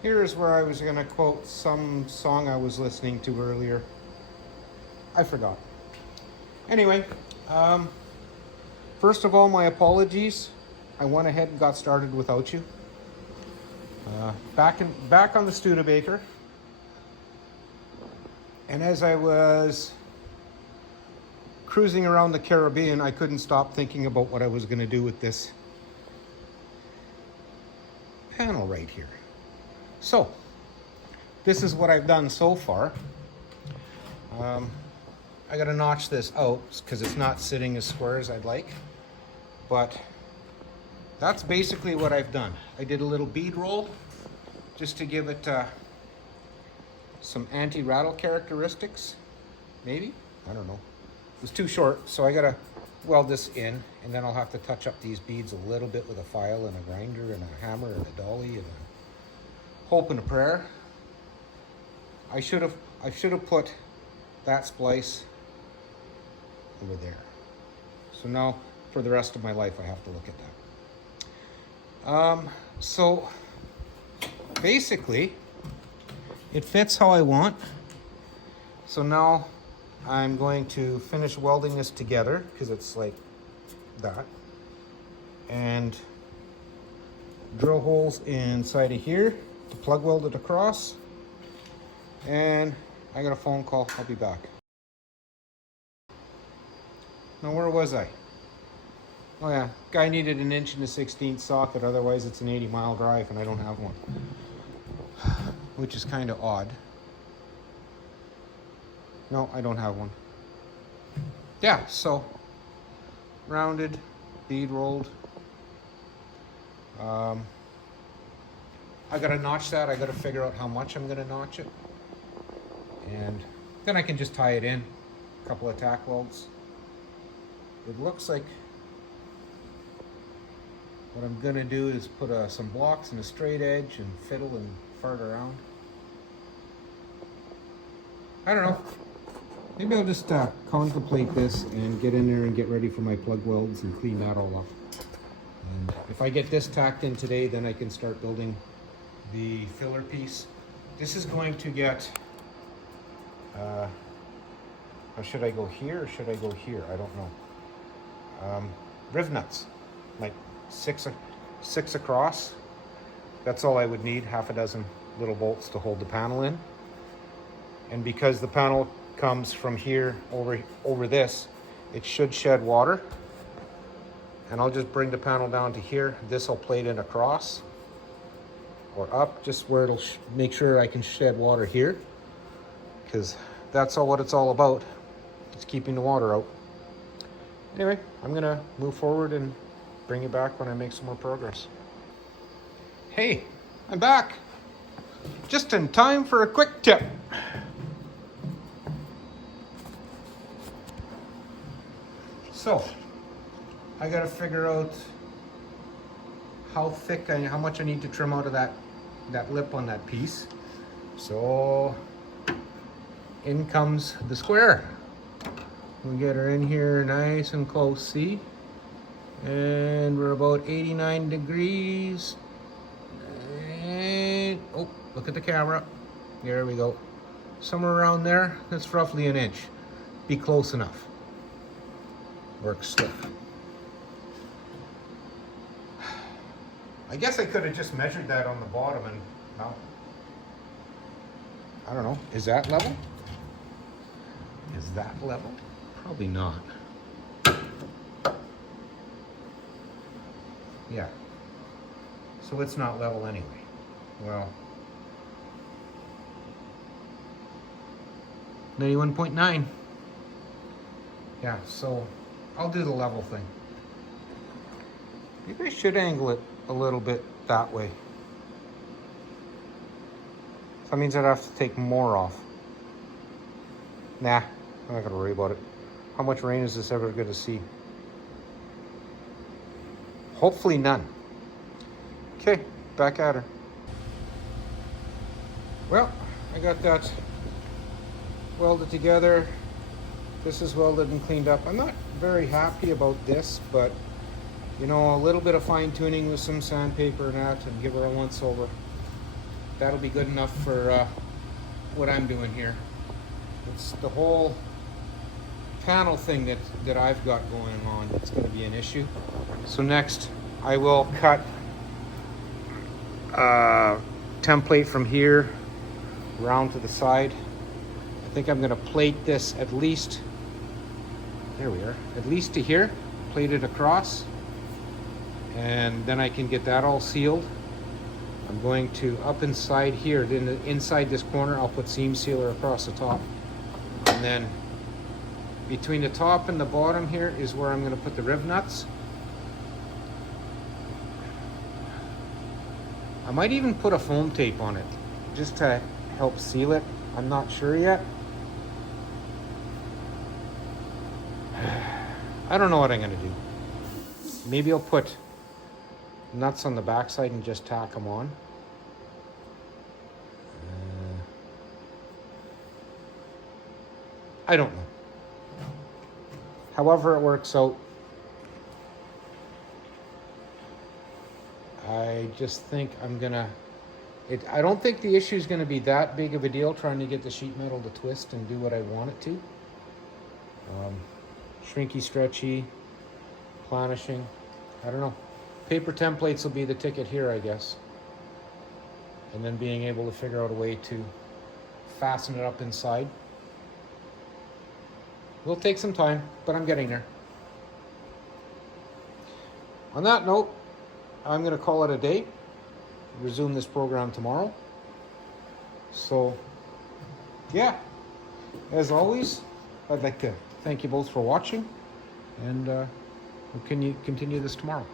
Here's where I was going to quote some song I was listening to earlier. I forgot. Anyway, first of all, my apologies. I went ahead and got started without you. Back on the Studebaker. And as I was cruising around the Caribbean, I couldn't stop thinking about what I was going to do with this panel right here. So, this is what I've done so far. I gotta notch this out because it's not sitting as square as I'd like. But that's basically what I've done. I did a little bead roll just to give it some anti-rattle characteristics. Maybe? I don't know. It was too short, so I gotta weld this in, and then I'll have to touch up these beads a little bit with a file and a grinder and a hammer and a dolly and a hope and a prayer. I should have put that splice over there. So now for the rest of my life I have to look at that. So basically it fits how I want. So now I'm going to finish welding this together because it's like that, and drill holes inside of here to plug weld it across. And I got a phone call. I'll be back. Now, where was I? Oh yeah, guy needed an 1/16" socket, otherwise it's an 80-mile drive and I don't have one. Which is kind of odd. No, I don't have one. Yeah, so rounded, bead rolled. I gotta notch that. I gotta figure out how much I'm gonna notch it. And then I can just tie it in. A couple of tack welds. It looks like what I'm gonna do is put some blocks and a straight edge and fiddle and fart around. I don't know. Maybe I'll just contemplate this and get in there and get ready for my plug welds and clean that all up. And if I get this tacked in today, then I can start building the filler piece. This is going to get, or should I go here or should I go here? I don't know. Riv nuts, like six across. That's all I would need, half a dozen little bolts to hold the panel in. And because the panel comes from here over this, it should shed water. And I'll just bring the panel down to here. This will plate in across or up, just where it'll make sure I can shed water here, because that's what it's all about. It's keeping the water out. Anyway, I'm gonna move forward and bring you back when I make some more progress. Hey, I'm back. Just in time for a quick tip. So, I gotta figure out how thick how much I need to trim out of that lip on that piece. So, in comes the square. We get her in here nice and close, see? And we're about 89 degrees. And, oh, look at the camera. There we go. Somewhere around there, that's roughly an inch. Be close enough. Works slick. I guess I could have just measured that on the bottom and now, I don't know, is that level? Is that level? Probably not. Yeah. So it's not level anyway. Well, 91.9. Yeah, so I'll do the level thing. Maybe I should angle it a little bit that way. So that means I'd have to take more off. Nah, I'm not gonna worry about it. How much rain is this ever gonna see? Hopefully none. Okay, back at her. Well, I got that welded together. This is welded and cleaned up. I'm not very happy about this, but you know, a little bit of fine tuning with some sandpaper and that, and give her a once over. that'll be good enough for what I'm doing here. It's the whole panel thing that I've got going on that's going to be an issue. So next, I will cut a template from here around to the side. I think I'm going to plate this at least, there we are, at least to here, plate it across, and then I can get that all sealed. I'm going to, up inside here, then inside this corner, I'll put seam sealer across the top. And then between the top and the bottom here is where I'm going to put the rib nuts. I might even put a foam tape on it just to help seal it. I'm not sure yet. I don't know what I'm going to do. Maybe I'll put nuts on the backside and just tack them on. I don't know. However it works out, I just think I'm gonna, I don't think the issue is gonna be that big of a deal trying to get the sheet metal to twist and do what I want it to. Shrinky, stretchy, planishing, I don't know. Paper templates will be the ticket here, I guess. And then being able to figure out a way to fasten it up inside. Will take some time, but I'm getting there. On that note, I'm going to call it a day. Resume this program tomorrow. So, yeah, as always, I'd like to thank you both for watching, and we'll continue this tomorrow.